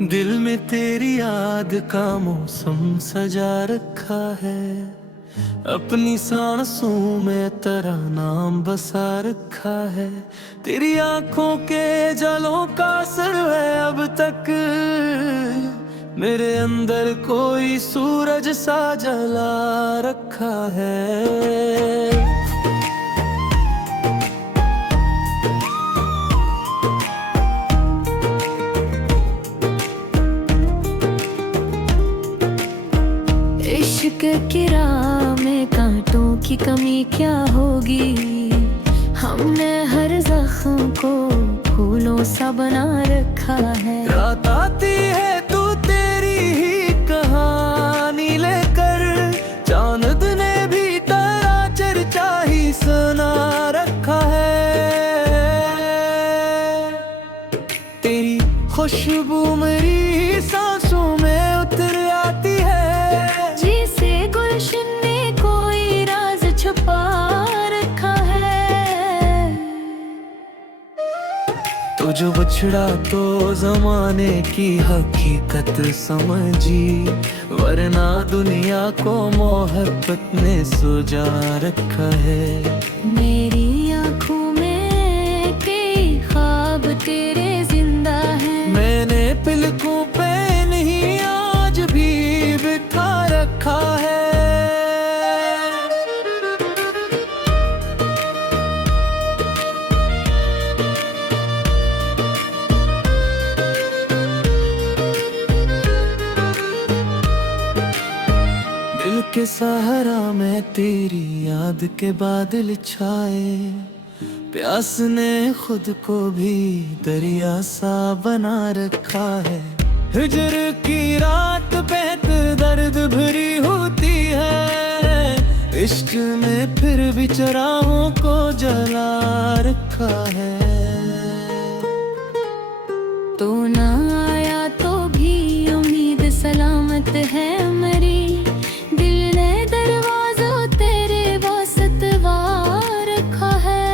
दिल में तेरी याद का मौसम सजा रखा है। अपनी सांसों में तेरा नाम बसा रखा है। तेरी आंखों के जलों का असर है अब तक मेरे अंदर कोई सूरज सा जला रखा है। इश्क की राह में कांटों की कमी क्या होगी। हमने हर जख्म को फूलों सा बना रखा है। रात आती है तू तेरी ही कहानी लेकर, चांद ने भी तेरा चर्चा ही सुना रखा है। तेरी खुशबू मेरी सांसों में उतर आती है। जिसे गुलशन ने कोई राज छुपा रखा है। तो जो बछड़ा तो जमाने की हकीकत समझी, वरना दुनिया को मोहब्बत ने सुजा रखा है। मेरी आँखों में कई ख्वाब तेरे जिंदा हैं। मैंने पलकों पे नहीं आज भी बिठा रखा है। दिल के सहारा में तेरी याद के बादल छाए। प्यास ने खुद को भी दरिया सा बना रखा है। हिजर की रात बेहद दर्द भरी होती है। इश्क में फिर भी चराहों को जला रखा है। तो ना आया तो भी उम्मीद सलामत है मेरी। दिल ने दरवाज़ों तेरे वास्ते रखा है।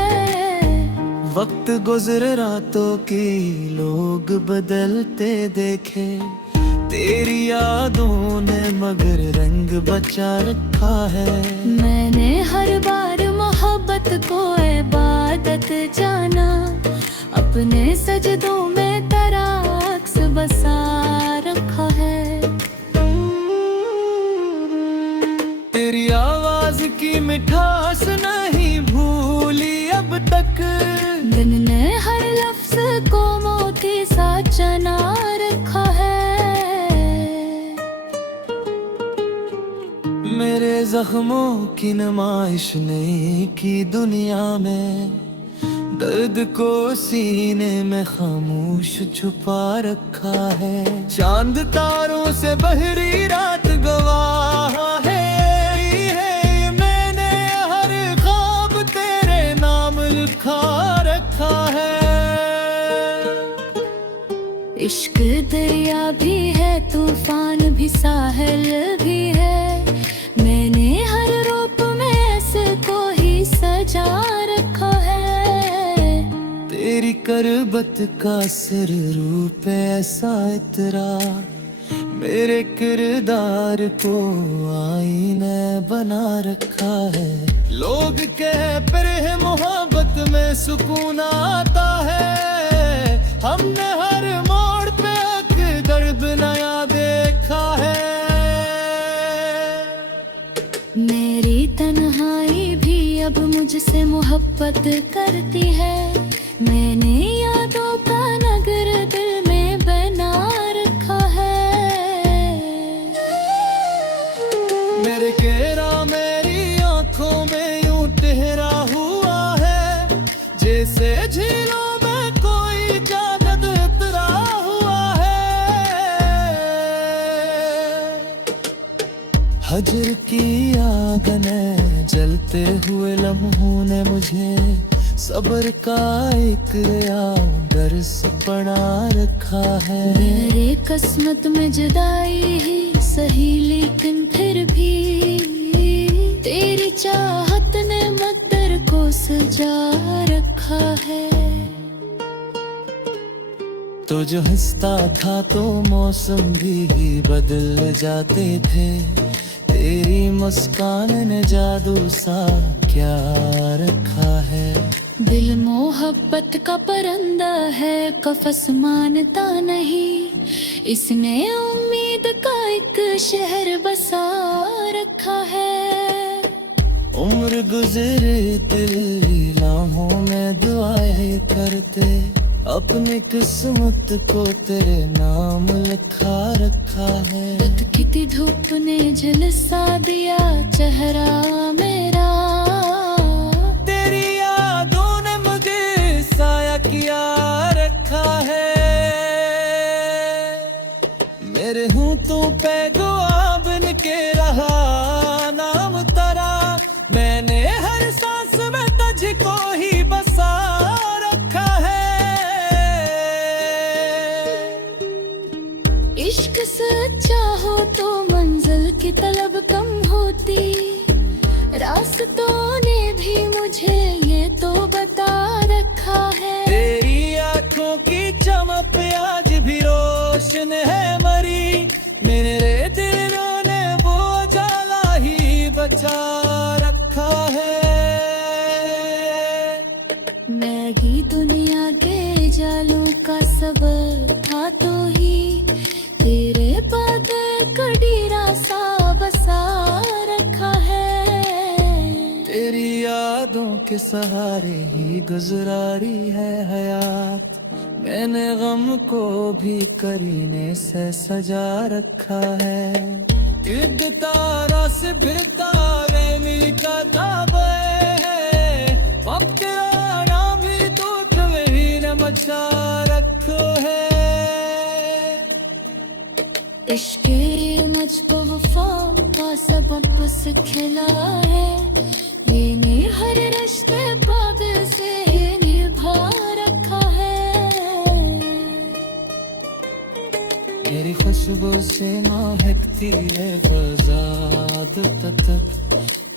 वक्त गुजरे रातों की लोग बदलते देखे। तेरी यादों ने मगर रंग बचा रखा है। मैंने हर बार मोहब्बत को इबादत जाना। अपने सजदों में तेरा अक्स बसा रखा है। तेरी आवाज की मिठास नहीं भूली अब तक। दिन ने हर लफ्ज को मोती सा चना रखा है। मेरे जख्मों की नुमाइश नहीं की दुनिया में। दर्द को सीने में खामोश छुपा रखा है। चांद तारों से बहरी रात गवाह है। मैंने हर ख्वाब तेरे नाम लिखा रखा है। इश्क दरिया भी है, तूफान भी, साहिल भी है। मैंने हर रूप में ऐसे को ही सजा रखा है। तेरी करबत का सिर रूप ऐसा इतरा, मेरे किरदार को आईने बना रखा है। लोग कह पर है मोहब्बत में सुकून आता है। हमने हर मोड़ पे एक दर्द नया देखा है। मेरी तन्हाई भी अब मुझसे मोहब्बत करती है। मैंने यादों का नगर दिल में बना रखा है। मेरे केरा मेरी आंखों में यूं ठहरा हुआ है। जैसे झीलों में कोई जादद उतरा हुआ है। हजर की आग ने जलते हुए लम्हों ने मुझे सब्र का एक दर्स बना रखा है। मेरे किस्मत में जुदाई ही सही, लेकिन फिर भी तेरी चाहत ने मद्दर को सजा रखा है। तो जो हंसता था तो मौसम भी बदल जाते थे। तेरी मुस्कान ने जादू सा क्या रखा है। दिल मोहब्बत का परंदा है, कफस मानता नहीं। इसने उम्मीद का एक शहर बसा रखा है। उम्र गुजरे दिल लम्हों में दुआएं करते, अपनी किस्मत को तेरे नाम लिखा रखा है। तकती धूप ने झलसा दिया चेहरा मेरा, तेरी यादों ने मुझे साया किया रखा है। मेरे होंठों पे दुआ बन के रहा नाम तेरा। मैंने हर सांस में तुझको ही बसा रखा है। इश्क सच्चा हो तो मंजिल की तलब कम होती। रास्तों ने भी मुझे ये तो बता रखा है। तेरी आंखों की चमक आज भी रोशन है मरी। मेरे दिलों ने वो जाला ही बचा रखा है। मैगी दुनिया के जालों का सबब था तो ही, तेरे बाद कड़ीरा सा बसा रखा है। तेरी यादों के सहारे ही गुजरारी है हयात। मैंने गम को भी करीने से सजा रखा है। ईद तारा से फिर तारे मिलका दावे है। अब तेरा नाम भी तो कभी न मचा रखो है। इश्क मुझको वफा का सबक सिखला है। मैंने हर रिश्ते पाद से निभा रखा है। मेरी खुशबू से महकती है फजाद तक।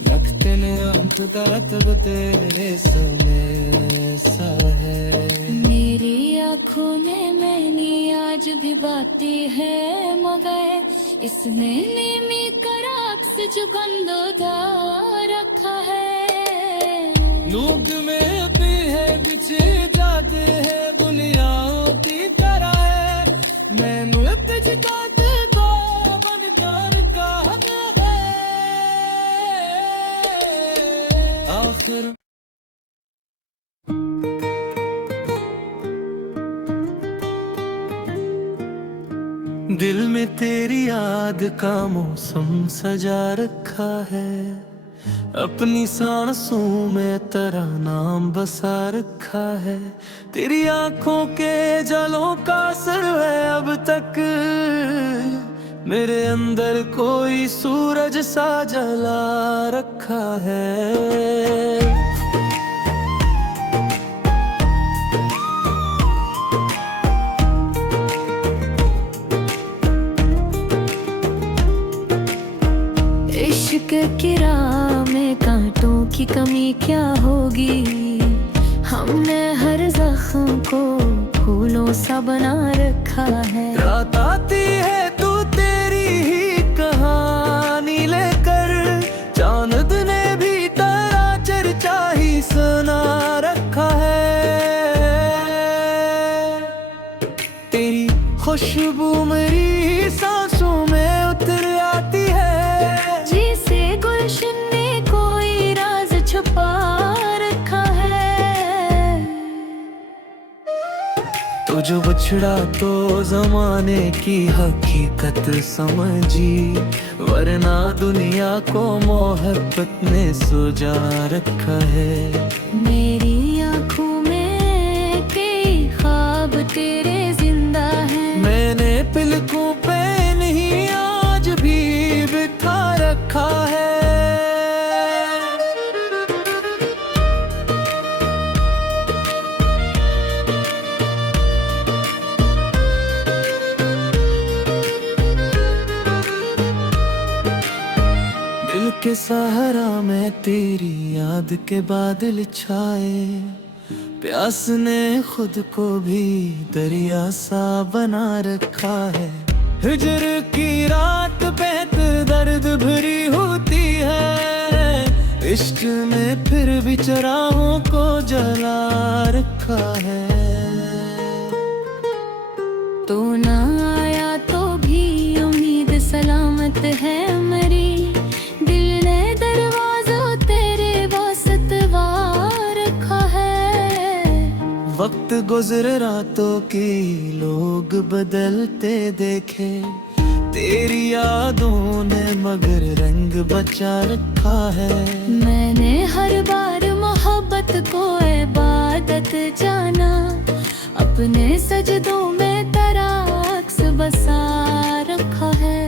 लगते ने अंत तरत तेरे सने सा है। मेरी आँखों में मैंने आज भी बाती है, मगर इसने नीमी कराक से जो गंदोदार रखा है। नूब में भी है बिछे जाते हैं बुनियाद की तरह है। मैं मुल्क जिताते को बनकर कहा है आखिर। दिल में तेरी याद का मौसम सजा रखा है। अपनी सांसों में तेरा नाम बसा रखा है। तेरी आंखों के जलों का असर है अब तक। मेरे अंदर कोई सूरज सा जला रखा है। इश्क की राह में कांटों की कमी क्या होगी। हमने हर जख्म को फूलों सा बना रखा है। रात आती है तू तेरी ही कहानी लेकर। चांद ने भी तेरा चर्चा ही सुना रखा है। तेरी खुशबू मेरी सांसों में उतर आती है। जिसे गुलशन ने कोई राज छुपा रखा है। तो जो बछड़ा तो जमाने की हकीकत समझी, वरना दुनिया को मोहब्बत ने सुजा रखा है। मेरी आँखों में कई ख्वाब तेरे जिंदा हैं। मैंने पलकों पे नहीं आज भी बिठा रखा है। दिल के सहारा में तेरी याद के बादल छाए। प्यास ने खुद को भी दरिया सा बना रखा है। हिजर की रात बेहद दर्द भरी होती है, इश्क में फिर भी चराहों को जला रखा है। तो ना आया तो भी उम्मीद सलामत है मेरी, दिल ने दरवाज़ों तेरे वास्ते रखा है। वक्त गुजरे रातों की लोग बदलते देखे, तेरी यादों ने मगर रंग बचा रखा है। मैंने हर बार मोहब्बत को इबादत जाना, अपने सजदों में तेरा अक्स बसा रखा है।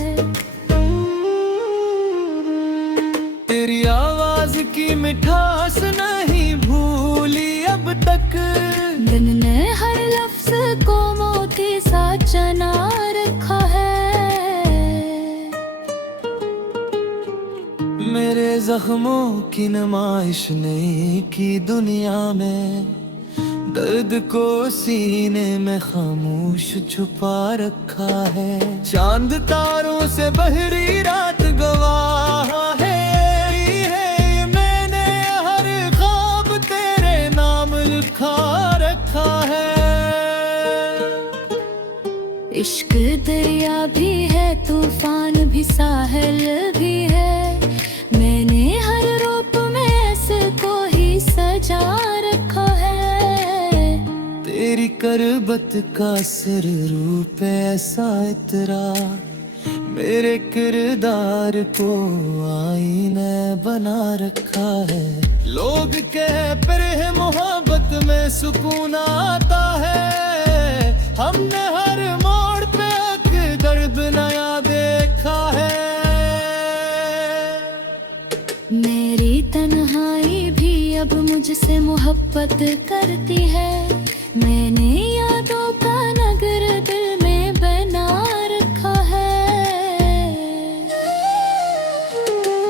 तेरी आवाज की मिठास नहीं भूली अब तक, दिन ने हर लफ्ज को मोती सा चना रखा है। मेरे जख्मों की नुमाइश नहीं की दुनिया में, दर्द को सीने में खामोश छुपा रखा है। चांद तारों से बहरी रात गवाह है, मैंने हर ख्वाब तेरे नाम लिखा रखा है। इश्क दरिया भी है, तूफान भी, साहिल भी है। मैंने हर रूप में ऐसे को ही सजा रखा है। तेरी करबत का सिर रूप ऐसा इतरा, मेरे किरदार को आईने बना रखा है। लोग कह पर है मोहब्बत में सुकून आता है, हमने हर मोड़ पे एक दर्द नया देखा है। मेरी तन्हाई भी अब मुझसे मोहब्बत करती है। मैंने यादों का नगर दिल में बना रखा है।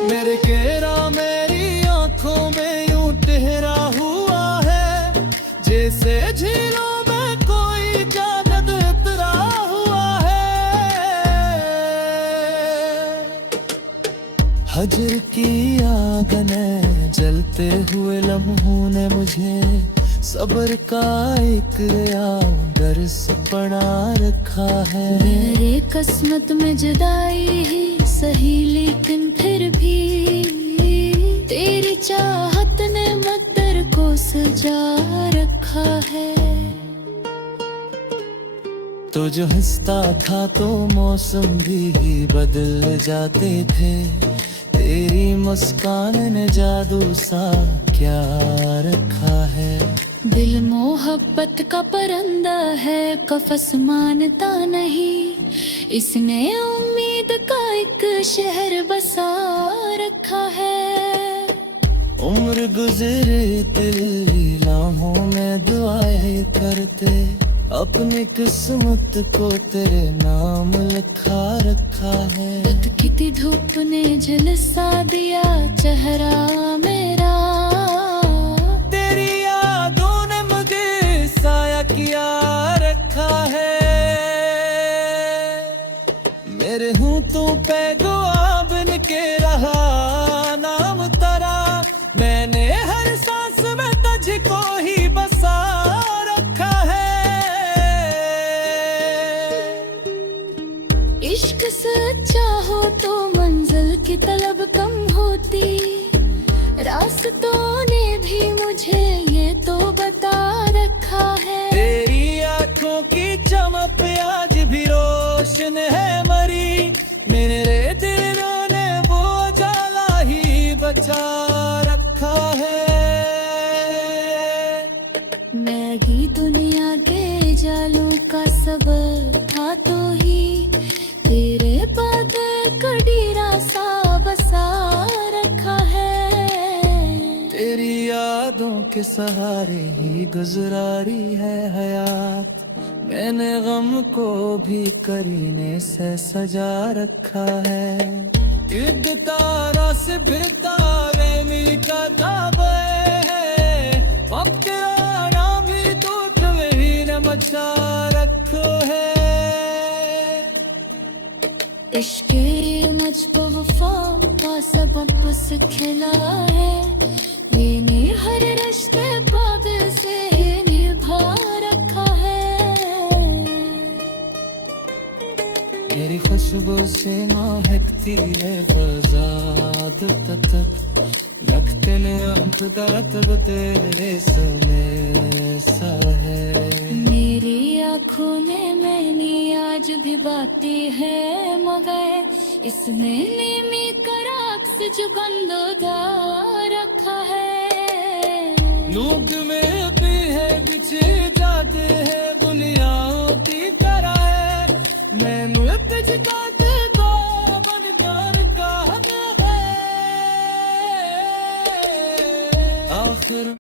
मेरे केरा मेरी आंखों में यूं ठहरा हुआ है, जैसे झीलों में कोई चांद उतरा हुआ है। हजर की आग ने जलते हुए लम्हों ने मुझे सब्र का एक दर्स बना रखा है। मेरे किस्मत में जुदाई ही सही, लेकिन फिर भी तेरी चाहत ने मद्दर को सजा रखा है। तो जो हंसता था तो मौसम भी बदल जाते थे, तेरी मुस्कान ने जादू सा क्या रखा है। दिल मोहब्बत का परिंदा है, कफस मानता नहीं, इसने उम्मीद का एक शहर बसा रखा है। उम्र गुजरे दिल लम्हों में दुआएं करते, अपनी किस्मत को तेरे नाम लिखा रखा है। कितनी धूप ने झलसा दिया चेहरा मेरा, तेरी यादों ने मुझे साया किया रखा है। मेरे होंठों पे दुआ बन के रहा नाम तेरा, मैंने हर सांस में तुझको ही बसा रखा है। इश्क सच्चा हो तो मंजिल की तलब कम होती, रास्तों ने भी मुझे ये तो बता रखा है। तेरी आंखों की चमक आज भी रोशन है मरी, मेरे दिल ने वो जाला ही बचा रखा है। मैं ही दुनिया के जालों का सबब था तो ही, तेरे बाद कड़ीरा सा बसा रखा है। तेरी यादों के सहारे ही गुजरारी है हयात, मैंने गम को भी करीने से सजा रखा है। युद्ध तारा से फिर तारे मिलकर दावे, वक्त तेरा नाम बचा रखो है। इश्क मुझको वफा का सबक सिखला है, मैंने हर रिश्ते पाद से निभा रखा है। मेरी खुशबू से महकती है फजाद तक, लगते ने अंत तरत तेरे समय सा है। मेरी आँखों में मैंने आज भी बाती है, मगर इसने नीमी कराक्स जो गंदोदार रखा है। नूक में भी है बिछे जाते हैं दुनिया की तरह है, मैं नुत जिताते को बनकर कहना है आखिर।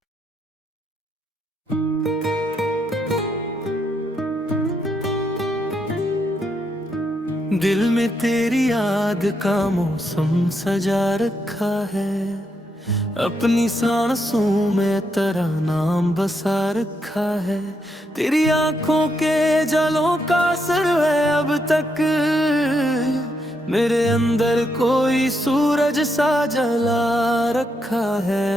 दिल में तेरी याद का मौसम सजा रखा है, अपनी सांसों में तेरा नाम बसा रखा है। तेरी आंखों के जलों का असर है अब तक, मेरे अंदर कोई सूरज सा जला रखा है।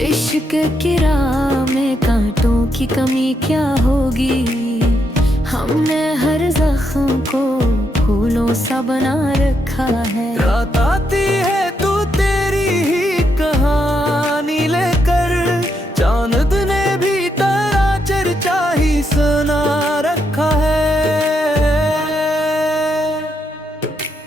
इश्क की राह में कांटों की कमी क्या होगी, हमने हर जख्म को फूलों सा बना रखा है। रात आती है तू तेरी ही कहानी लेकर, चांद ने भी तेरा चर्चा ही सुना रखा है।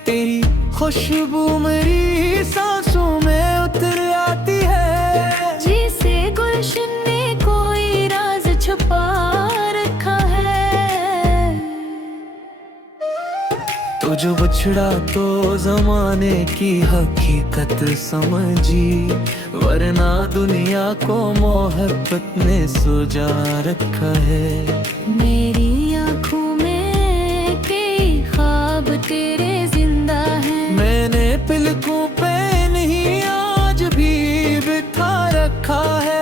तेरी खुशबू मेरी सांसों में उतर आती है, जिसे गुलशन ने कोई राज छुपा रखा है। तो जो बछड़ा तो जमाने की हकीकत समझी, वरना दुनिया को मोहब्बत ने सुजा रखा है। मेरी आँखों में कई ख्वाब तेरे जिंदा हैं, मैंने पलकों पे नहीं आज भी बिठा रखा है।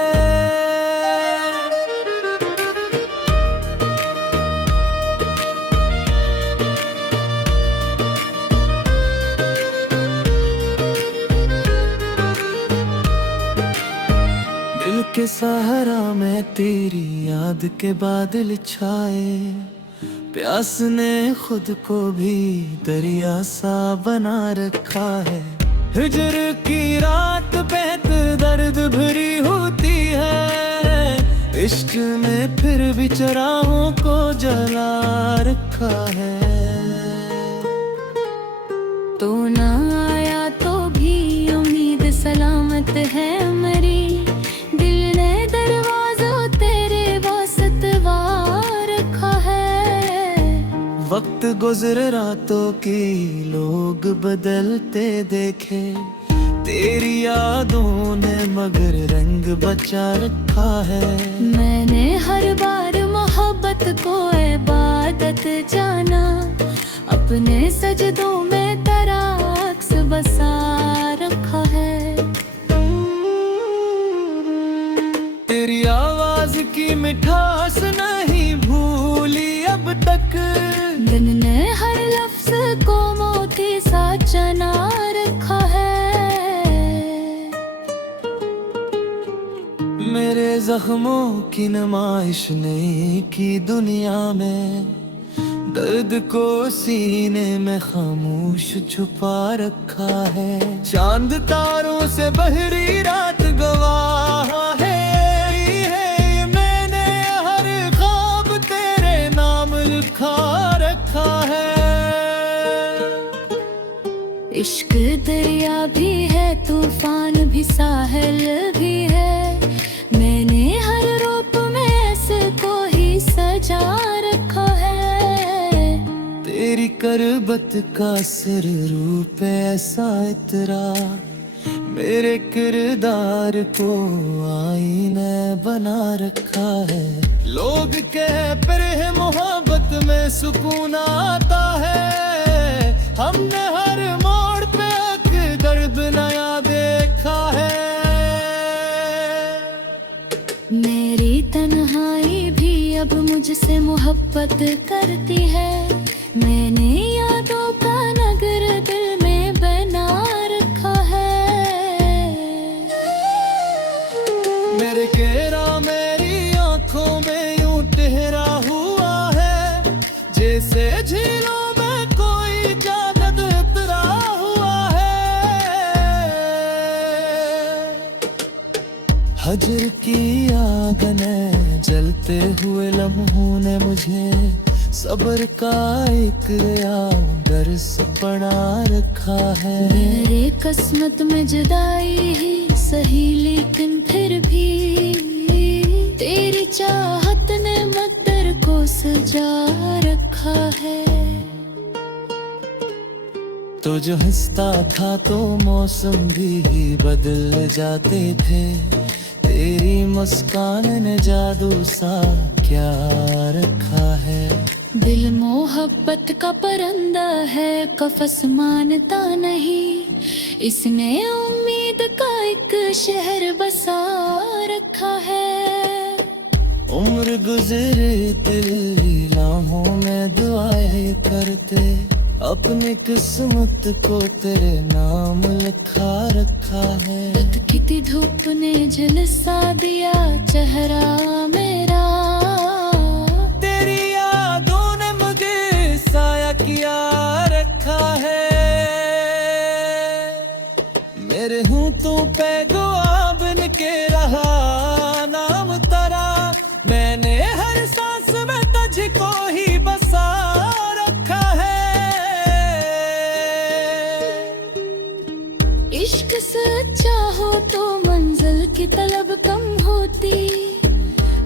दिल के सहारा में तेरी याद के बादल छाए, प्यास ने खुद को भी दरिया सा बना रखा है। हिजर की रात बेहद दर्द भरी होती है, इश्क में फिर भी चराहों को जला रखा है। तो ना आया तो भी उम्मीद सलामत है मेरी, दिल ने दरवाज़ों तेरे वास्ते रखा है। वक्त गुजर रातों की लोग बदलते देखे, तेरी यादों ने मगर रंग बचा रखा है। मैंने हर बार मोहब्बत को इबादत जाना, अपने सजदों में तेरा अक्स बसा रखा है। तेरी आवाज की मिठास नहीं भूली अब तक, दिन ने हर लफ्ज को मोती सा चना रखा है। मेरे जख्मों की नुमाइश नहीं की दुनिया में, दर्द को सीने में खामोश छुपा रखा है। चांद तारों से बहरी रात गवाह है, मैंने हर ख्वाब तेरे नाम लिखा रखा है। इश्क दरिया भी है, तूफान भी, साहिल भी है, मैंने हर रूप में ऐसे को ही सजा रखा है। तेरी करबत का सिर रूप ऐसा इतरा, मेरे किरदार को आईने बना रखा है। लोग कह पर है मोहब्बत में सुकून आता है। हमने हर मोड़ पे एक दर्द नया देखा है। मेरी तन्हाई भी अब मुझसे मोहब्बत करती है। मैंने यादों का नगर दिल में बना रखा है। मेरे घेरा मेरी आंखों में यूं ठहरा हुआ है, जैसे झीलों में कोई जादद उतरा हुआ है। हजर की आग ने जलते हुए लम्हों ने मुझे सब्र का एक दर्स बना रखा है। मेरे किस्मत में जुदाई ही सही, लेकिन फिर भी तेरी चाहत ने मद्दर को सजा रखा है। तो जो हंसता था तो मौसम भी बदल जाते थे। तेरी मुस्कान ने जादू सा क्या रखा है। दिल मोहब्बत का परिंदा है, कफस मानता नहीं। इसने उम्मीद का एक शहर बसा रखा है। उम्र गुजरे दिल लम्हों में दुआएं करते, अपनी किस्मत को तेरे नाम लिखा रखा है। तकती धूप ने झुलसा दिया चेहरा मेरा। तेरी यादों ने मुझे साया किया रखा है। मेरे होंठों पे गुआ बन के रहा नाम तेरा। मैंने हर सांस में तुझको ही बसा रखा है। इश्क सच्चा हो तो मंजिल की तलब कम होती।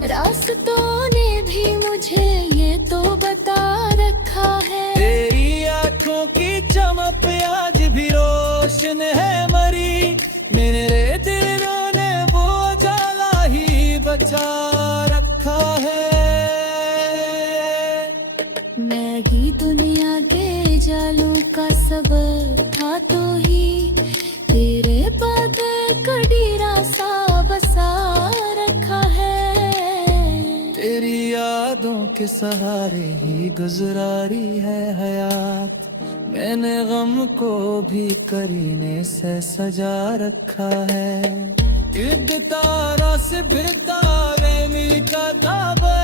रास्तों ने भी मुझे ये तो बता रखा है। तेरी आंखों की चमक आज भी रोशन है मरी। मेरे दिल ने वो जाला ही बचा रखा है। मैं ही दुनिया के जालों का सबब था तो ही तेरे बाद कड़ीरा सा बसा रखा है। तेरी यादों के सहारे ही गुजरारी है हयात। मैंने गम को भी करीने से सजा रखा है। ईद तारा से फिर तारे मीठा दावे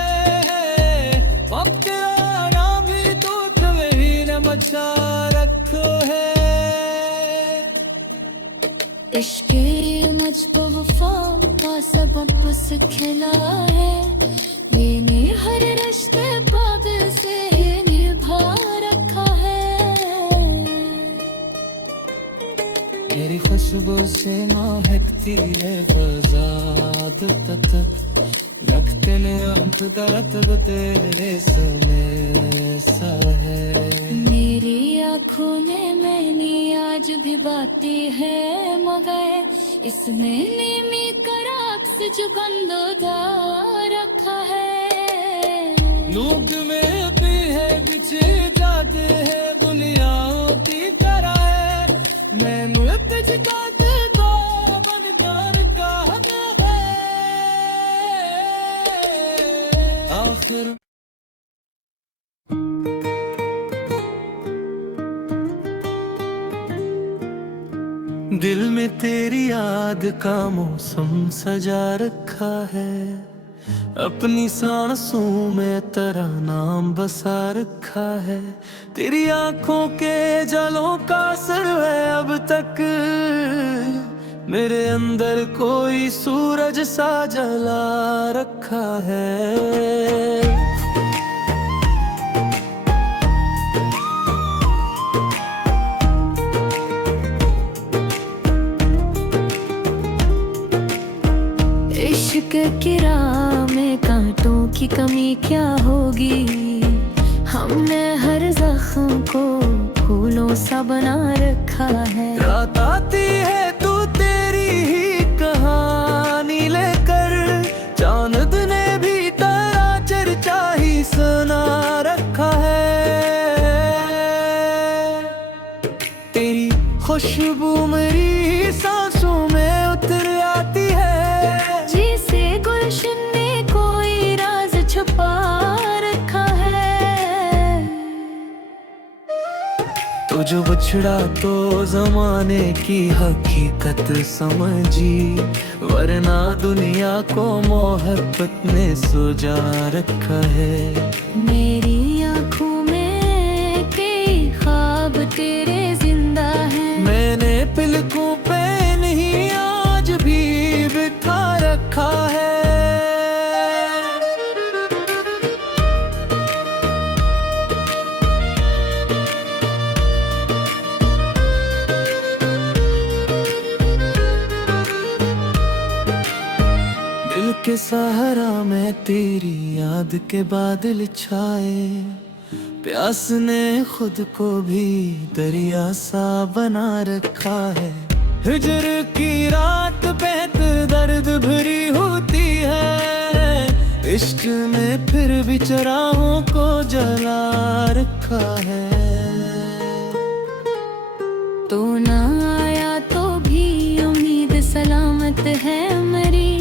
है। वक्त आना भी तो तुम्हें न मचा रखो है। इश्क मुझको वफा का सबक सिखला है। मैंने हर रिश्ते बाद से निभा रखा है। मेरी खुशबू से महकती है बजाद तक। लगते ने अंत तरत तेरे सने सा है। मेरी आँखों ने मैंने आज भी बातें है मगर इसमें नीमी कराक से जो गंदोदा रखा है। नूक में भी है बिछे जाते हैं दुनिया की तरह है। मैं मुल्क जिताते तो बनकर कहते हैं आखिर। दिल में तेरी याद का मौसम सजा रखा है। अपनी सांसों में तेरा नाम बसा रखा है। तेरी आंखों के जलों का असर है अब तक। मेरे अंदर कोई सूरज सा जला रखा है। इश्क की राह में कांटों की कमी क्या होगी। हमने हर जख्म को फूलों सा बना रखा है। रात आती है तू तेरी ही कहानी लेकर। चांद ने भी तेरा चर्चा ही सुना रखा है। खुशबू मेरी सांसों में उतर आती है। जिसे गुलशन ने कोई राज छुपा रखा है। तो जो बिछड़ा तो जमाने की हकीकत समझी, वरना दुनिया को मोहब्बत ने सुजा रखा है। मेरी आँखों में कई ख्वाब तेरे जिंदा हैं। मैंने पलकों पे नहीं आज भी बिठा रखा है। दिल के सहारा में तेरी याद के बादल छाए, प्यास ने खुद को भी दरिया सा बना रखा है। हिजर की रात बेहद दर्द भरी होती है, इश्क में फिर भी चराहों को जला रखा है। तो ना आया तो भी उम्मीद सलामत है मेरी,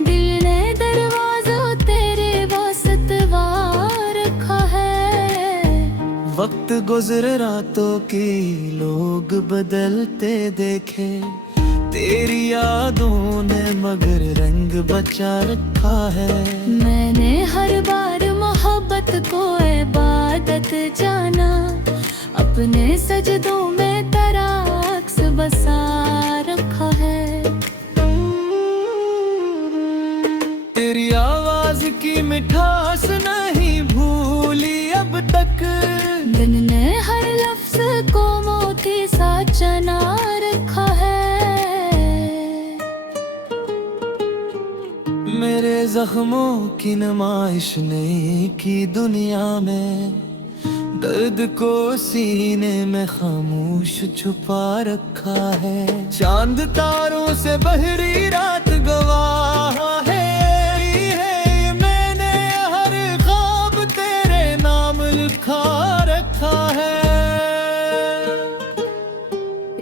दिल ने दरवाज़ों तेरे वास्ते रखा है। वक्त गुजरे रातों की लोग बदलते देखे, तेरी यादों ने मगर रंग बचा रखा है। मैंने हर बार मोहब्बत को इबादत जाना, अपने सजदों में तेरा अक्स बसा रखा है। तेरी आवाज की मिठास नहीं भूली अब तक, दिल ने हर लफ्ज को मोती सा चना रखा है। मेरे जख्मों की नुमाइश नहीं की दुनिया में, दर्द को सीने में खामोश छुपा रखा है। चांद तारों से बहरी रात गवाह है, मैंने हर ख्वाब तेरे नाम लिखा रखा है।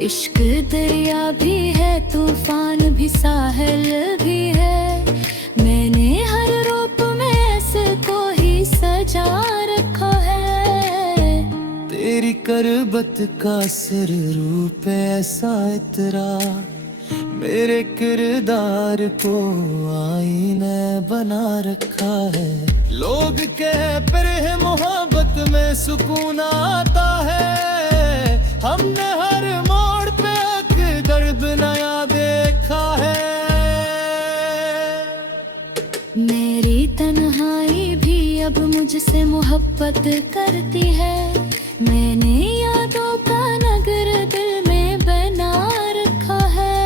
इश्क दरिया भी है, तूफान भी, साहिल भी है। मैंने हर रूप में ऐसे को ही सजा रखा है। तेरी करबत का सिर रूप ऐसा इतरा, मेरे किरदार को आईने बना रखा है। लोग कह पर है मोहब्बत में सुकून आता है, हमने हर मोड़ पे एक दर्द नया देखा है। मेरी तन्हाई भी अब मुझसे मोहब्बत करती है। मैंने यादों का नगर दिल में बना रखा है।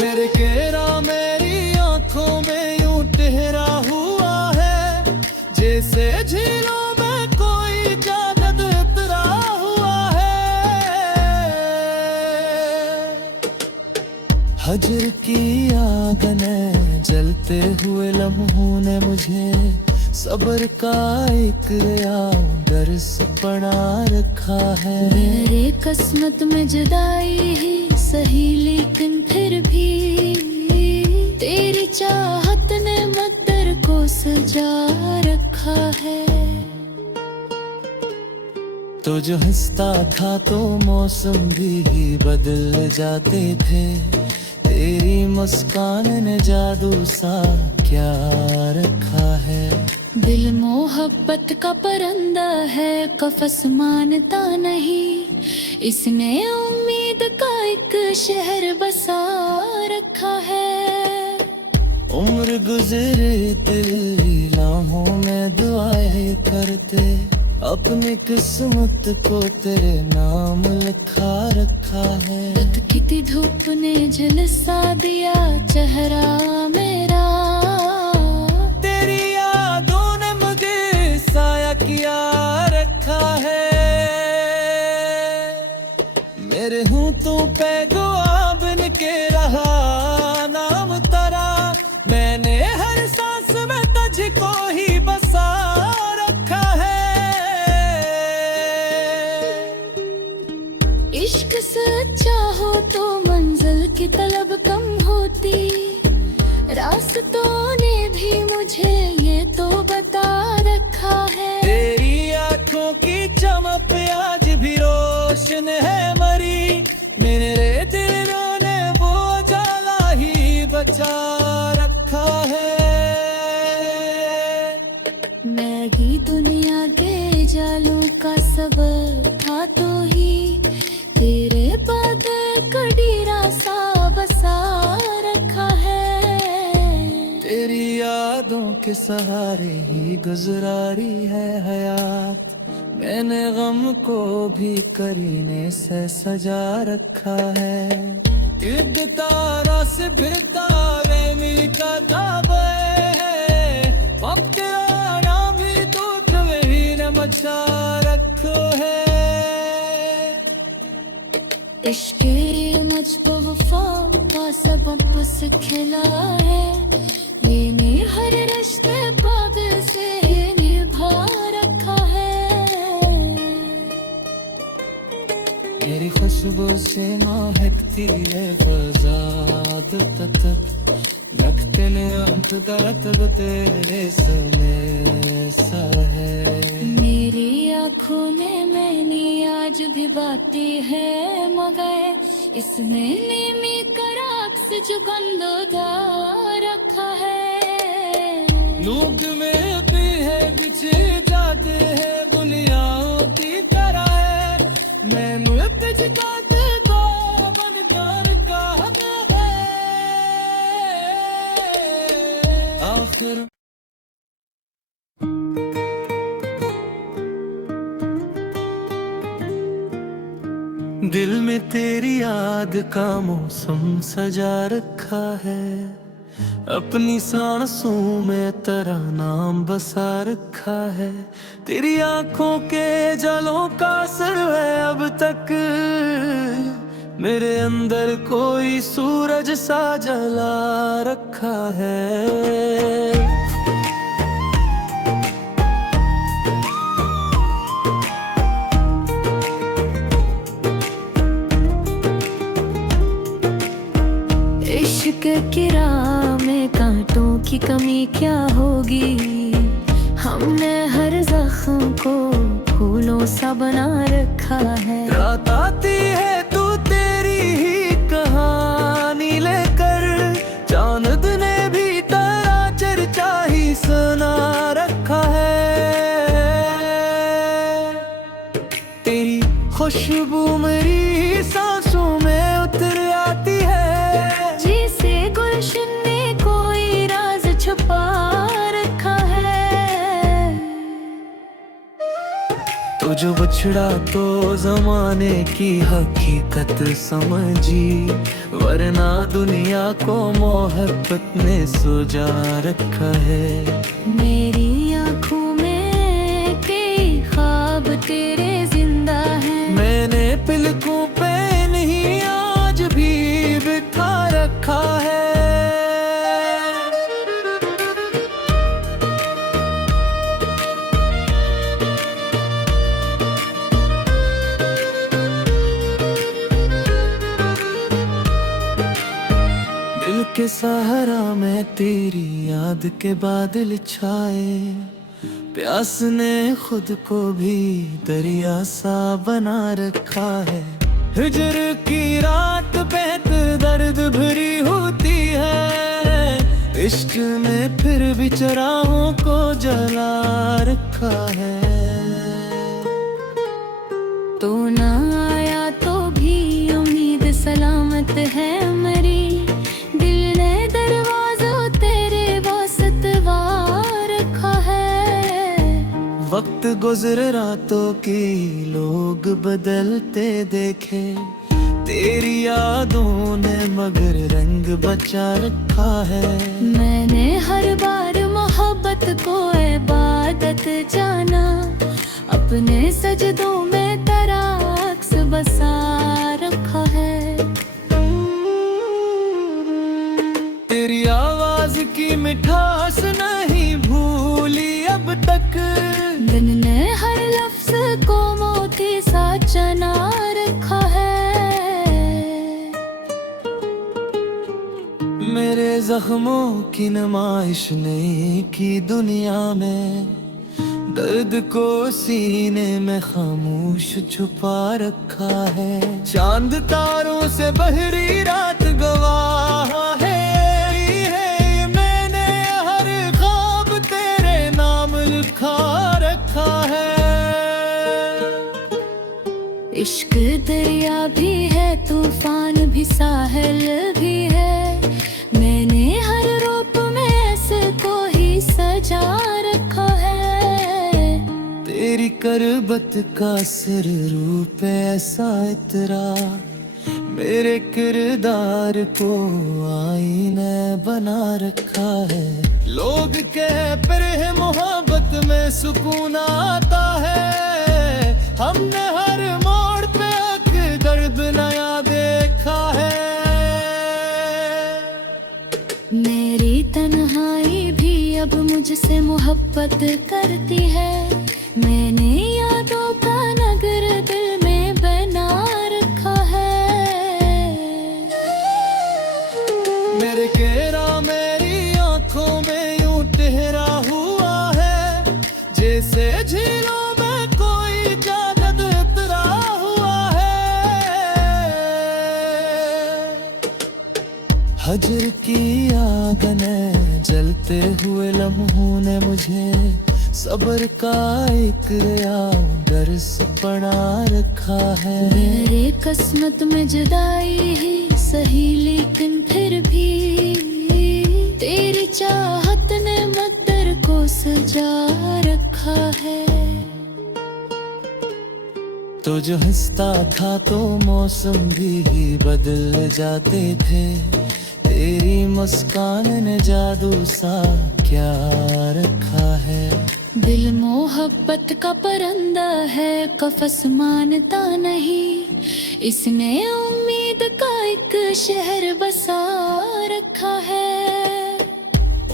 मेरे घेरा मेरी आंखों में यूं ठहरा हुआ है, जैसे झीलों में कोई चांद उतरा हुआ है। हजर की आग ने जलते हुए लम्हों ने मुझे सब्र का एक दर्स बना रखा है। मेरे किस्मत में जुदाई ही सही, लेकिन फिर भी तेरी चाहत ने मद्दर को सजा रखा है। तो जो हंसता था तो मौसम भी बदल जाते थे, तेरी मुस्कान ने जादू सा क्या रखा है। दिल मोहब्बत का परिंदा है, कफस मानता नहीं। इसने उम्मीद का एक शहर बसा रखा है। उम्र गुजरे दिल लम्हों में दुआएं करते, अपनी किस्मत को तेरे नाम लिखा रखा है। तड़कती धूप ने झुलसा दिया चेहरा मेरा, तेरी यादों ने मुझे साया किया रखा है। मेरे होंठों पे दुआ बन के रहा नाम तेरा, मैंने हर सांस में तुझको ही बसा रखा है। तलब कम होती, रास्तों ने भी मुझे ये तो बता रखा है। तेरी आंखों की चमक आज भी रोशन है मरी, मेरे दिलों ने वो जाला ही बचा रखा है। मैं ही दुनिया के जालों का सबब था तो ही तेरे बाद कड़ीरा सा बसा रखा है। तेरी यादों के सहारे ही गुजरारी है हयात, मैंने गम को भी करीने से सजा रखा है। युद्ध तारा से फिरता रेमी का दावे, अब तेरा नाम भी तो कभी न मचा रखो है। इश्क मुझको वफा का सबब सिखला है, मैंने हर रिश्ते पाद से निभा रखा है। मेरी खुशबू से महकती है फजाद तक, लगते ले अंत दर्द तेरे सने सा है। मेरी आँखों ने मैंने आज भी बातें है मगर इसमें नीमी कराक से जो गंदोदार रखा है। लूट में भी है बिछे जाते हैं बुनियाओं की तरह है, मैं मुल्क जिताते को बनकर कहना है आखिर। दिल में तेरी याद का मौसम सजा रखा है, अपनी सांसों में तेरा नाम बसा रखा है। तेरी आंखों के जलों का असर है अब तक, मेरे अंदर कोई सूरज सा जला रखा है। इश्क की राह में कांटों की कमी क्या होगी, हमने हर जख्म को फूलों सा बना रखा है। रात आती है तू तेरी ही कहानी लेकर, चांद ने भी तेरा चर्चा ही सुना रखा है। तेरी खुशबू मेरी सांसों में उतर आती है, जिसे गुलशन ने कोई राज छुपा रखा है। तो जो बछड़ा तो जमाने की हकीकत समझी, वरना दुनिया को मोहब्बत ने सुजा रखा है। मेरी आँखों में कई ख्वाब तेरे जिंदा हैं, मैंने पलकों पे नहीं आज भी बिठा रखा है। दिल के सहारा में तेरी याद के बादल छाए, प्यास ने खुद को भी दरिया सा बना रखा है। हिजर की रात बेहद दर्द भरी होती है, इश्क में फिर भी चराहों को जला रखा है। तो ना आया तो भी उम्मीद सलामत है मेरी, दिल ने दरवाज़ों तेरे वास्ते रखा है। वक्त गुजर रातों की लोग बदलते देखे, तेरी यादों ने मगर रंग बचा रखा है। मैंने हर बार मोहब्बत को इबादत जाना, अपने सजदों में तेरा अक्स बसा रखा है। तेरी आवाज की मिठास नहीं भूली अब तक, दिन ने हर लफ्ज को मोती सा चना रखा है। जख्मों की नुमाइश नहीं की दुनिया में, दर्द को सीने में खामोश छुपा रखा है। चांद तारों से बहरी रात गवाह है, मैंने हर ख्वाब तेरे नाम लिखा रखा है। इश्क दरिया भी है, तूफान भी, साहिल भी है। मैंने हर रूप में ऐसे को ही सजा रखा है। तेरी करबत का सिर रूप ऐसा इतरा, मेरे किरदार को आईने बना रखा है। लोग कह पर है मोहब्बत में सुकून आता है, हमने हर मोड़ पे एक दर्द नया देखा है। मेरी तन्हाई भी अब मुझसे मोहब्बत करती है। मैंने यादों का नगर दिल में बना रखा है। मेरे घेरा मेरी आंखों में यूं ठहरा हुआ है, जैसे झीलों में कोई जादद उतरा हुआ है। हजर की आग ने जलते हुए लम्हों ने मुझे सब्र का एक दर्स बना रखा है। मेरे किस्मत में जुदाई ही सही, लेकिन फिर भी तेरी चाहत ने मद्दर को सजा रखा है। तो जो हंसता था तो मौसम भी बदल जाते थे, तेरी मुस्कान ने जादू सा क्या रखा है। दिल मोहब्बत का परिंदा है, कफस मानता नहीं। इसने उम्मीद का एक शहर बसा रखा है।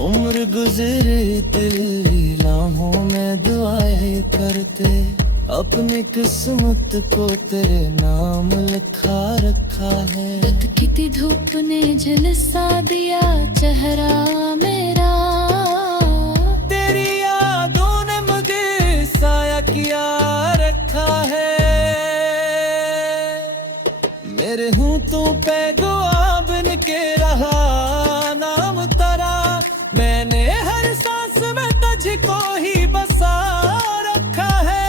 उम्र गुजरे दिल लम्हों में दुआएं करते, अपनी किस्मत को तेरे नाम लिखा रखा है। तकती धूप ने झुलसा दिया चेहरा मेरा, तेरी यादों ने मुझे साया किया रखा है। मेरे होंठों पे दुआ बन के रहा नाम तेरा, मैंने हर सांस में तुझको ही बसा रखा है।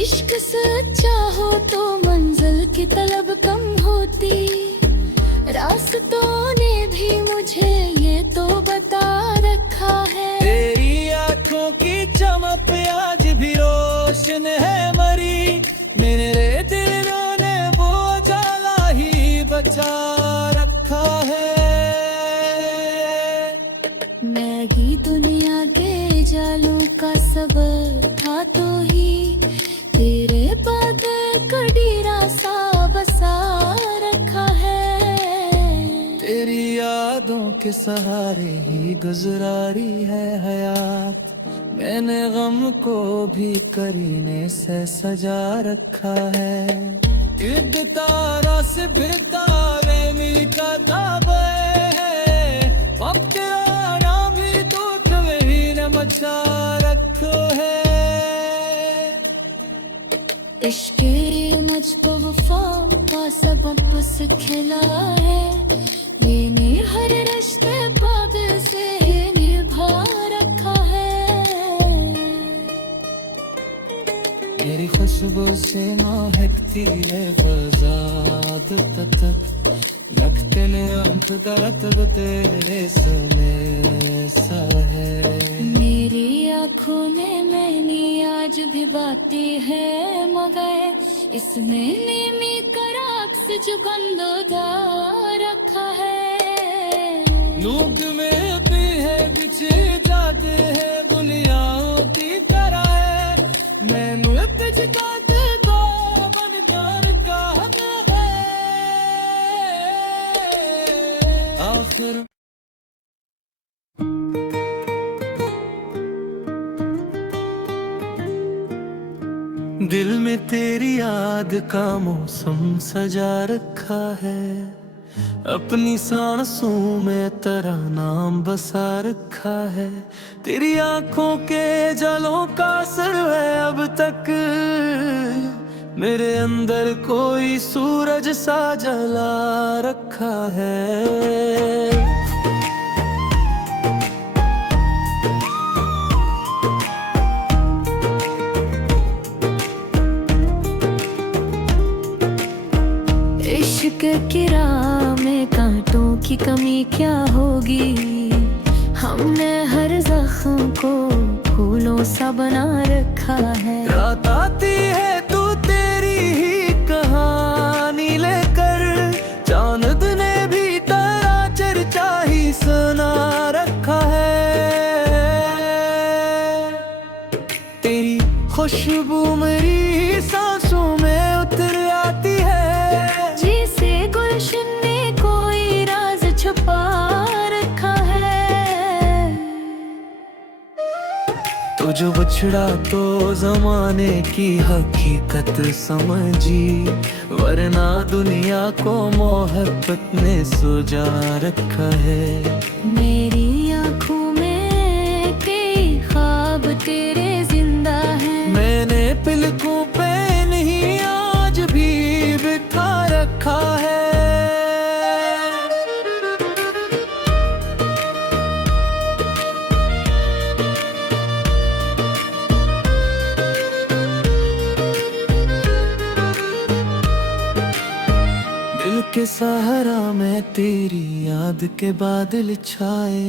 इश्क सच्चा हो तो मंजिल की तलब कम होती। रास्तों ने भी मुझे ये तो बता रखा है। तेरी आंखों की चमक आज भी रोशन है मरी, मेरे दिल ने वो जाला ही बचा रखा है। मैगी दुनिया के जालों का सबब था तो ही, तेरे बाद कड़ीरा सा बसा रखा है। तेरी यादों के सहारे ही गुजरारी है हयात, मैंने गम को भी करीने से सजा रखा है। युद्ध तारा से फिर तारे मीठा दावे, अब तेरा नाम भी दूत वही न मचा रखो है। इश्क मुझको वफा का सबक सिखला है। मैंने हर रिश्ते बाद से निभा रखा है। मेरी खुशबू से महकती है बजाद तक, लगते ने अंत दर्द तेरे सुने सा है। मेरी आँखों ने मैंने आज भी बातें है, मगर इसमें नीमी कराक्स जो गंदोदा रखा है। नूक में भी है बिछे जाते हैं दुनियाओं की तरह है, मैं मुल्क जिताते को बनकर कहना है आखिर। दिल में तेरी याद का मौसम सजा रखा है। अपनी सांसों में तेरा नाम बसा रखा है। तेरी आंखों के जलों का असर है अब तक मेरे अंदर कोई सूरज सा जला रखा है। इश्क की राह में कांटों की कमी क्या होगी, हमने हर जख्म को फूलों सा बना रखा है। रात आती है तू तेरी ही कहानी लेकर, चांद ने भी तेरा चर्चा ही सुना रखा है। तेरी खुशबू मेरी सांसों में उतर आती है, जिसे गुलशन ने कोई राज छुपा रखा है। तो जो बछड़ा तो जमाने की हकीकत समझी, वरना दुनिया को मोहब्बत ने सुजा रखा है। मेरी आँखों में कई ख्वाब तेरे जिंदा हैं, मैंने पलकों पे नहीं आज भी बिठा रखा है। दिल के सहारा में तेरी याद के बादल छाए,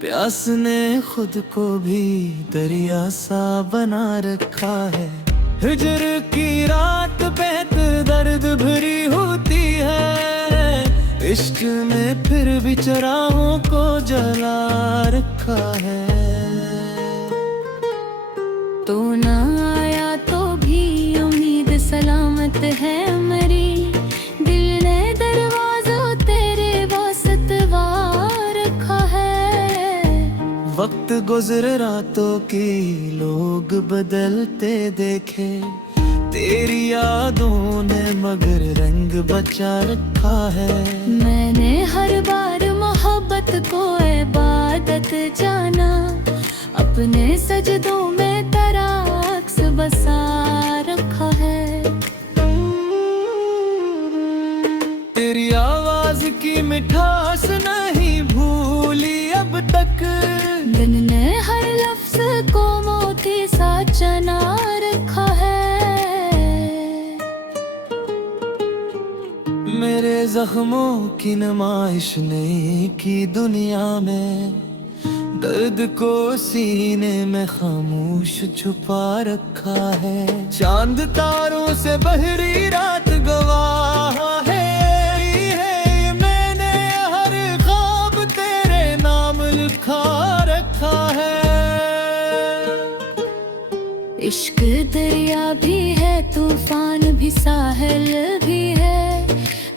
प्यास ने खुद को भी दरिया सा बना रखा है। हिजर की रात बेहद दर्द भरी होती है, इश्क में फिर भी चराहों को जला रखा है। तो ना आया तो भी उम्मीद सलामत है मेरी, दिल ने दरवाज़ों तेरे वास्ते रखा है। वक्त गुजर रातों की लोग बदलते देखे, तेरी यादों ने मगर रंग बचा रखा है। मैंने हर बार मोहब्बत को इबादत जाना, अपने सजदों में तेरा अक्स बसा रखा है। तेरी आवाज की मिठास नहीं भूली अब तक, दिन ने हर लफ्ज को मोती सा चना रखा है। मेरे जख्मों की नुमाइश नहीं की दुनिया में, दर्द को सीने में खामोश छुपा रखा है। चांद तारों से बहरी रात गवाह है, मैंने हर ख्वाब तेरे नाम लिखा रखा है। इश्क दरिया भी है, तूफान भी, साहिल भी है,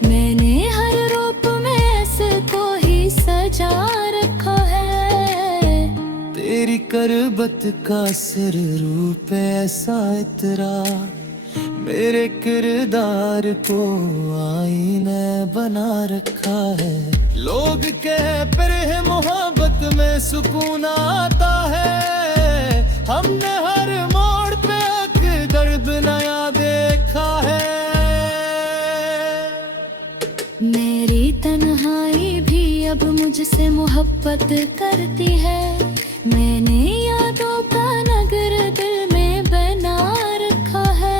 मैंने हर रूप में ऐसे को ही सजा रखा है। तेरी करबत का सिर रूप ऐसा इतरा, मेरे किरदार को आईने बना रखा है। लोग कह पर है मोहब्बत में सुकून आता है, हमने हर मोड़ पे एक दर्द नया देखा है। मेरी तन्हाई भी अब मुझसे मोहब्बत करती है, मैंने यादों का नगर दिल में बना रखा है।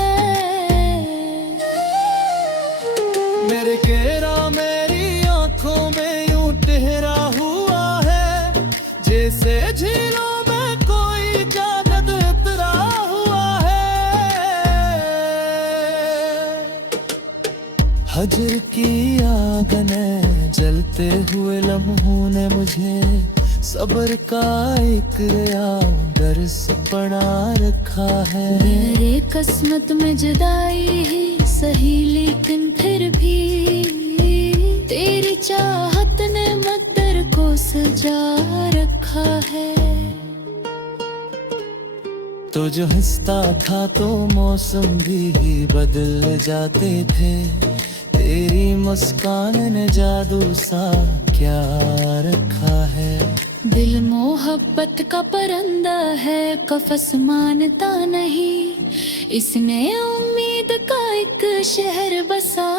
मेरे केरा मेरी आंखों में यूं ठहरा हुआ है, जैसे झीलों में कोई जादद उतरा हुआ है। हजर की आग ने जलते हुए लम्हों ने मुझे सब्र का एक दर्स बना रखा है। मेरे किस्मत में जुदाई ही सही, लेकिन फिर भी तेरी चाहत ने मद्दर को सजा रखा है। तो जो हंसता था तो मौसम भी बदल जाते थे, तेरी मुस्कान ने जादू सा क्या रखा है। दिल मोहब्बत का परंदा है, कफस मानता नहीं। इसने उम्मीद का एक शहर बसा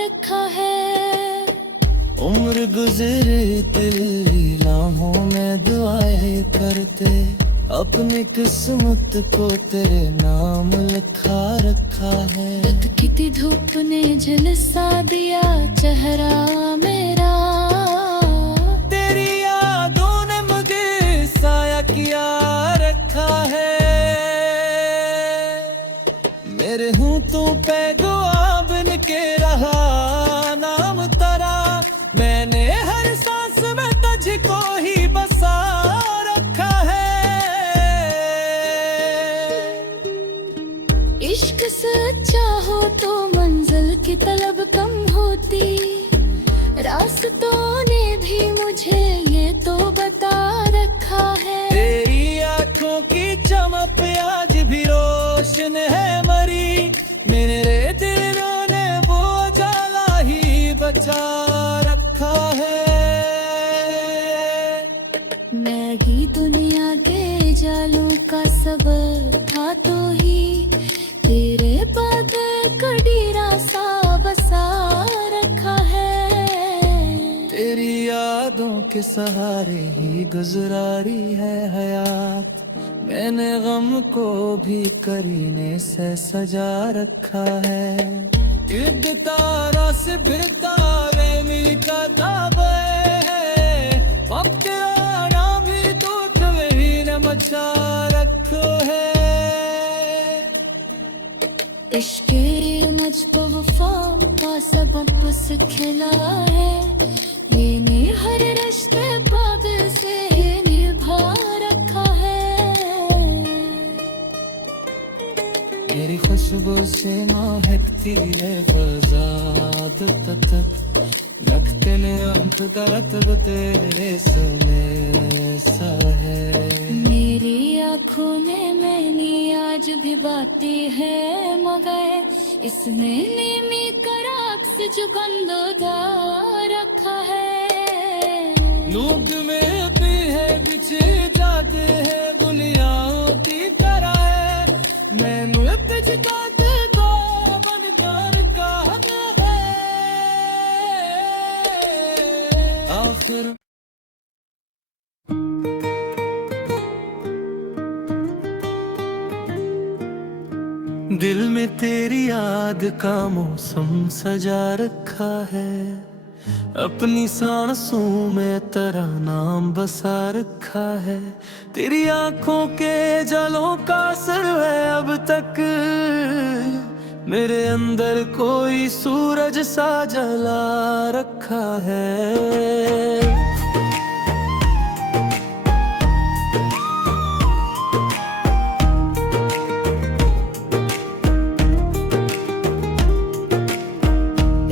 रखा है। उम्र गुजरे दिल लम्हों में दुआएं करते, अपनी किस्मत को तेरे नाम लिखा रखा है। तकती धूप ने झलसा दिया चेहरा मेरा, तेरी यादों ने मुझे साया किया रखा है। मेरे होंठों पे दुआ बन के रहा नाम तेरा, मैंने हर सांस में तुझको ही बसा रखा है। इश्क सच्चा हो तो मंजिल की तलब कम होती। रास्तों ने भी मुझे ये तो बता रखा है। तेरी आंखों की चमक आज भी रोशन है मरी, मेरे दिलों ने वो जाला ही बचा रखा है। मैगी दुनिया के जालों का सबब था तो ही, तेरे बाद कड़ीरा सा बसा रखा है। तेरी यादों के सहारे ही गुजरारी है हयात, मैंने गम को भी करीने से सजा रखा है। युद्ध तारा से फिर तारे मिलका दावे, अब तेरा नाम भी तो तुम्हें न मचा रखो है। इश्क मुझको वफा का सबक सिखला है, ये हर रिश्ते पाद से निभा रखा है। मेरी खुशबू से महकती है बजाद तक, लगते ने अंत तरत तेरे सने सा है। मेरी आँखों ने मैंने आज भी बाती है मगर, इसने नीमी कराक्स जो गंदोदार रखा है। नूब में भी है बिछे जाते हैं गुलियाओं की तरह है, मैं मुल्क जिताते को बनकर कहना है। आखिर दिल में तेरी याद का मौसम सजा रखा है, अपनी सांसों में तेरा नाम बसा रखा है। तेरी आंखों के जलों का असर है अब तक, मेरे अंदर कोई सूरज सा जला रखा है।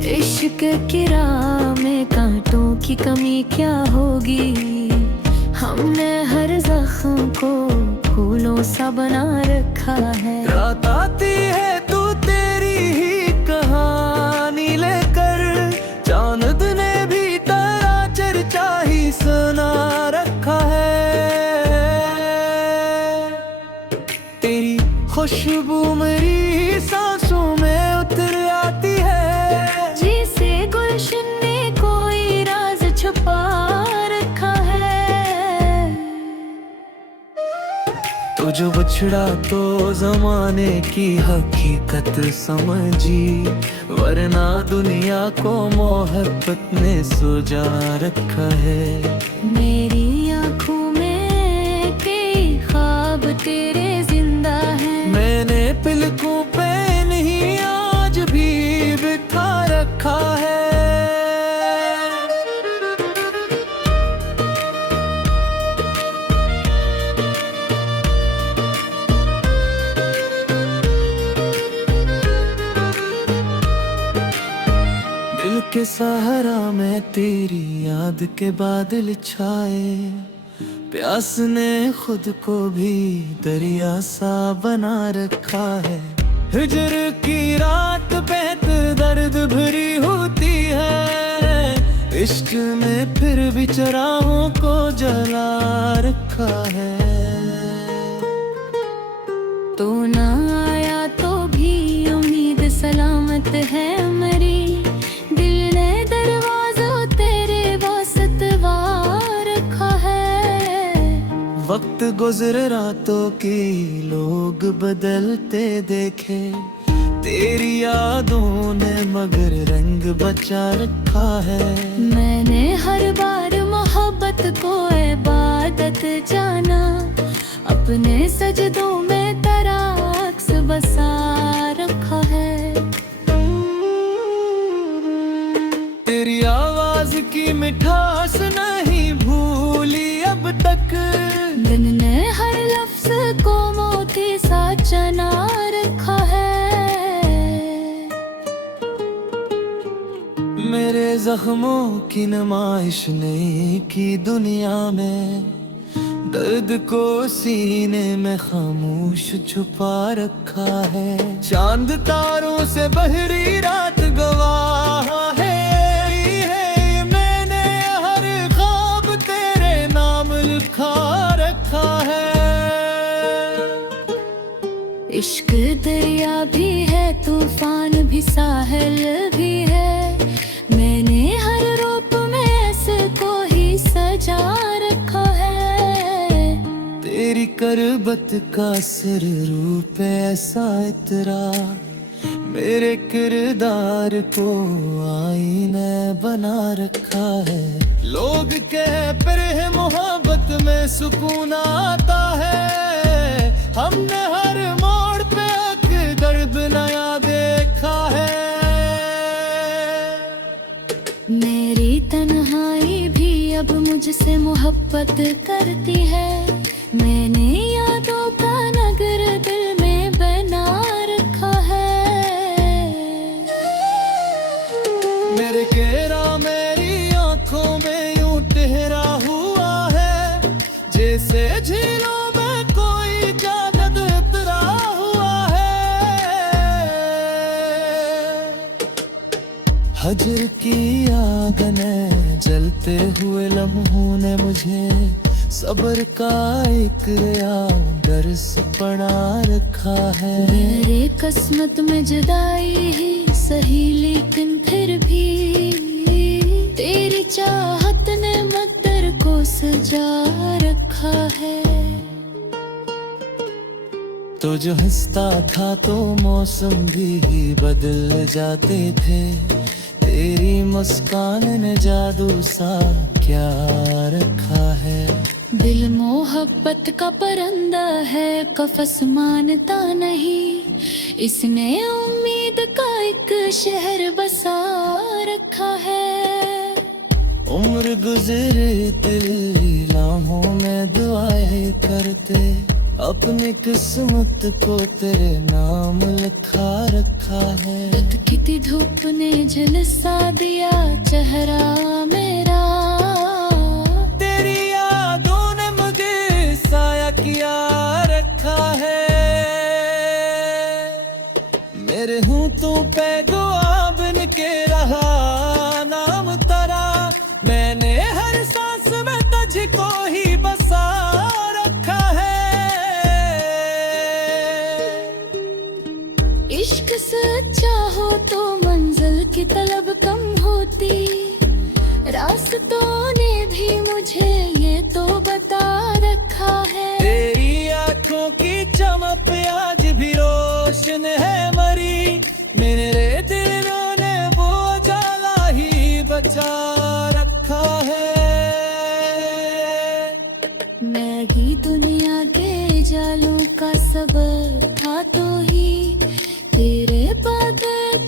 इश्क की राह में कांटों की कमी क्या होगी, हमने हर जख्म को फूलों सा बना रखा है। रात आती है तू तेरी ही कहानी लेकर, चांद ने भी तेरा चर्चा ही सुना रखा है। तेरी खुशबू मेरी सांसों में उतर आती है, जिसे गुलशन ने कोई राज छुपा रखा है। तो जो बछड़ा तो जमाने की हकीकत समझी, वरना दुनिया को मोहब्बत ने सुजा रखा है। मेरी आँखों में कई ख्वाब तेरे जिंदा हैं, मैंने पलकों पे नहीं आज भी बिठा रखा है। दिल के सहारा में तेरी याद के बादल छाए, प्यास ने खुद को भी दरिया सा बना रखा है। हिजर की रात पे दर्द भरी होती है, इश्क में फिर भी चराहों को जला रखा है। तो ना आया तो भी उम्मीद सलामत है मेरी, दिल ने दरवाज़ों तेरे वास्ते रखा है। वक्त गुजरे रातों की लोग बदलते देखे, तेरी यादों ने मगर रंग बचा रखा है। मैंने हर बार मोहब्बत को इबादत जाना, अपने सजदों में तेरा अक्स बसा रखा है। तेरी आवाज की मिठास नहीं भूली अब तक, दिन ने हर लफ्ज को मोती सा चना रखा है। मेरे जख्मों की नुमाइश नहीं की दुनिया में, दर्द को सीने में खामोश छुपा रखा है। चांद तारों से बहरी रात गवाह है, मैंने हर ख्वाब तेरे नाम लिखा रखा है। इश्क दरिया भी है, तूफान भी, साहिल भी है। मैंने हर रूप में ऐसे को ही सजा रखा है। तेरी करबत का सिर रूप ऐसा इतरा, मेरे किरदार को आईने बना रखा है। लोग कह पर है मोहब्बत में सुकून आता है, हमने हर मोड़ पे एक दर्द नया देखा है। मेरी तन्हाई भी अब मुझसे मोहब्बत करती है। मैंने यादों का नगर दिल में बना रखा है। मेरे घेरा मेरी आंखों में यूं ठहरा हुआ है, जैसे झीलों में कोई चांद उतरा हुआ है। हजर की आग ने जलते हुए लम्हों ने मुझे सब्र का एक दर्स पढ़ा रखा है। मेरे किस्मत में जुदाई ही सही, लेकिन फिर भी तेरी चाहत ने मद्दर को सजा रखा है। तो जो हंसता था तो मौसम भी बदल जाते थे, तेरी मुस्कान ने जादू सा क्या रखा है। दिल मोहब्बत का परिंदा है, कफस मानता नहीं, इसने उम्मीद का एक शहर बसा रखा है। उम्र गुजरे दिल लम्हों में दुआएं करते, अपनी किस्मत को तेरे नाम लिखा रखा है। तड़कती धूप ने झुलसा दिया चेहरा मेरा, तेरी यादों ने मुझे साया किया रखा है। मेरे होंठों पे दुआ बन के रहा नाम तेरा, मैंने हर सांस में तुझको ही बसा रखा है। इश्क सच्चा हो तो मंजिल की तलब कम होती, रास्तों ने भी मुझे ये तो बता रखा है। तेरी आंखों की चमक आज भी रोशन है मरी, मेरे दिल ने वो जाला ही बचा रखा है। मैं ही दुनिया के जालों का सबब था तो ही, तेरे बाद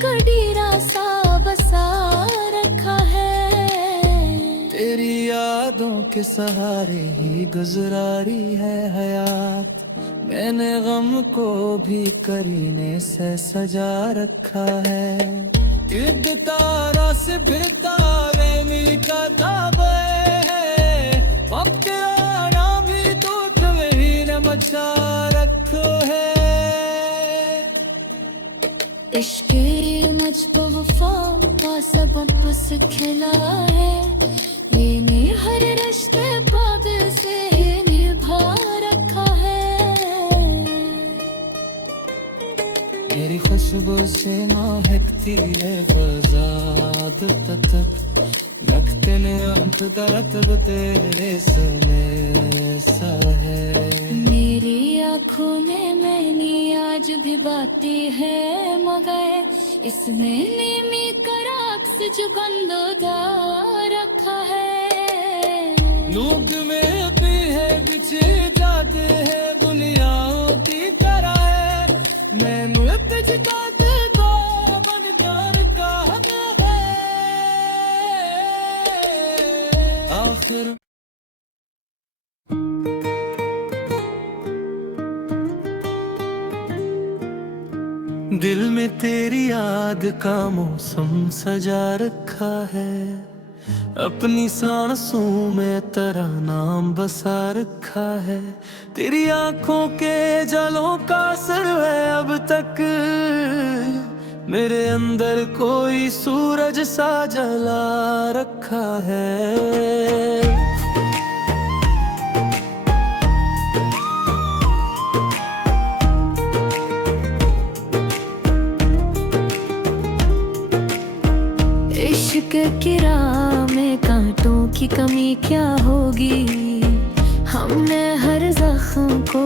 कड़ीरा सा बसा रखा है। तेरी यादों के सहारे ही गुजरारी है हयात, मैंने गम को भी करीने से सजा रखा है। युद्ध तारा से फिर तारे मिलका दावे, वक्त आना भी टूट वही न मचा रखो है। इश्क मुझको वफा का सबक बस खिला है, मैंने हर रिश्ते पाद से निभा रखा है। मेरी खुशबू से महकती है बजाद तक, लगते ने अंत तरत तेरे सने सा है। मेरी आँखों में मैंने आज भी बाती है, मगर इसने नीमी कराक्स जो गंदोदार रखा है। नूक में भी है बिछे जाते हैं दुनिया होती तरह है, मैं मुल्क जिताते को बनकर कहना है आखिर। दिल में तेरी याद का मौसम सजा रखा है, अपनी सांसों में तेरा नाम बसा रखा है। तेरी आंखों के जलों का असर है अब तक, मेरे अंदर कोई सूरज सा जला रखा है। इश्क की राह में कांटों की कमी क्या होगी, हमने हर जख्म को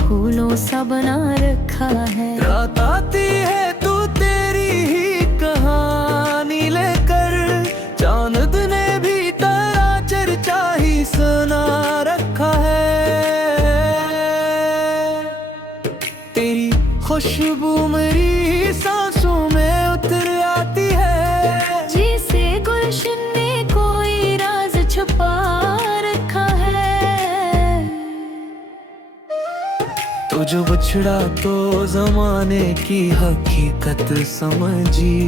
फूलों सा बना रखा है। रात आती है तू तेरी ही कहानी लेकर, चांद ने भी तेरा चर्चा ही सुना रखा है। तेरी खुशबू मेरी सांसों में उतर आती है, जिसे गुलशन ने कोई राज छुपा रखा है। तो जो बछड़ा तो जमाने की हकीकत समझी,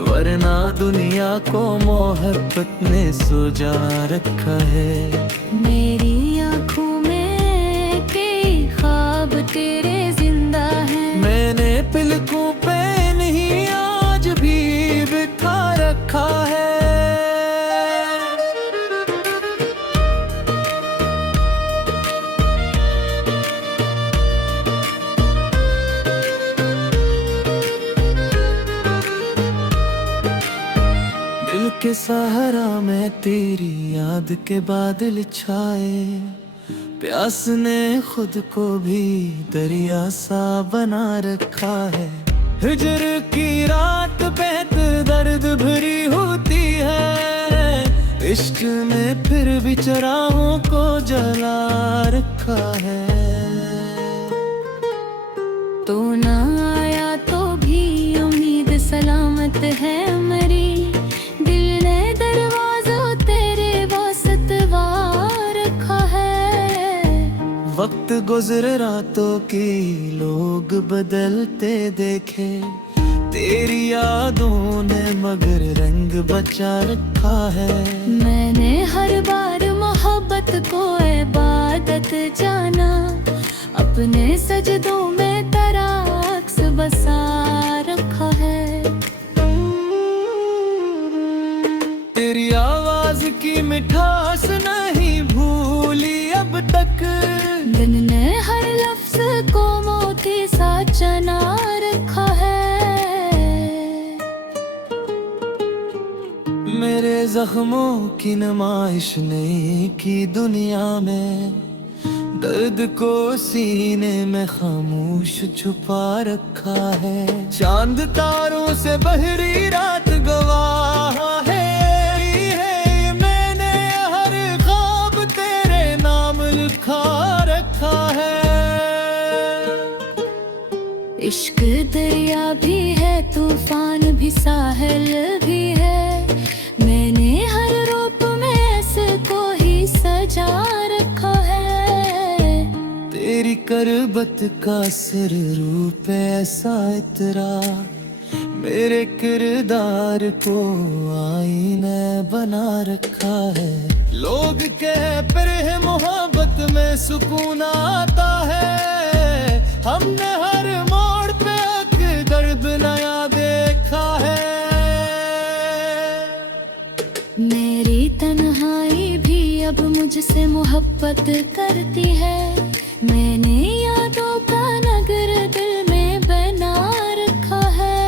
वरना दुनिया को मोहब्बत ने सुजा रखा है। मेरी आँखों में कई ख्वाब तेरे जिंदा हैं, मैंने पलकों पे नहीं आज भी बिठा रखा है। दिल के सहारा में तेरी याद के बादल छाए, प्यास ने खुद को भी दरिया सा बना रखा है। हिजर की रात बेहद दर्द भरी होती है, इश्क ने फिर भी चराहों को जला रखा है। तो ना आया तो भी उम्मीद सलामत है मेरी, दिल ने दरवाज़ों तेरे वास्ते रखा है। वक्त गुजरे रातों की लोग बदलते देखे, तेरी यादों ने मगर रंग बचा रखा है। मैंने हर बार मोहब्बत को इबादत जाना, अपने सजदों में तेरा अक्स बसा रखा है। तेरी आवाज की मिठास नहीं भूली अब तक, दिल ने हर लफ्ज को मोती सा चना रखा है। मेरे जख्मों की नुमाइश नहीं की दुनिया में, दर्द को सीने में खामोश छुपा रखा है। चांद तारों से बहरी रात गवाह है, मैंने हर ख्वाब तेरे नाम लिखा रखा है। इश्क दरिया भी है, तूफान भी, साहिल भी है, मैंने हर रूप में ऐसे को ही सजा रखा है। तेरी करबत का सिर रूप ऐसा इतरा, मेरे किरदार को आईने बना रखा है। लोग कह पर है मोहब्बत में सुकून आता है, हमने हर मोड़ पे एक दर्द नया देखा है। मेरी तन्हाई भी अब मुझसे मोहब्बत करती है। मैंने यादों का नगर दिल में बना रखा है।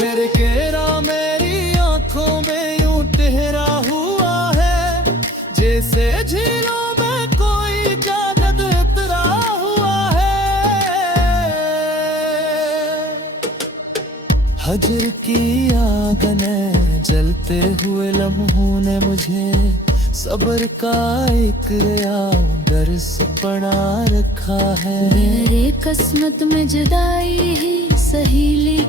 मेरे घेरा मेरी आंखों में यूं ठहरा हुआ है, जैसे झीलों में कोई कागज उतरा हुआ है। हजर की आग ने जलते हुए लम्हों ने मुझे सब्र का एक दर्स बना रखा है। मेरे किस्मत में जुदाई ही सहेली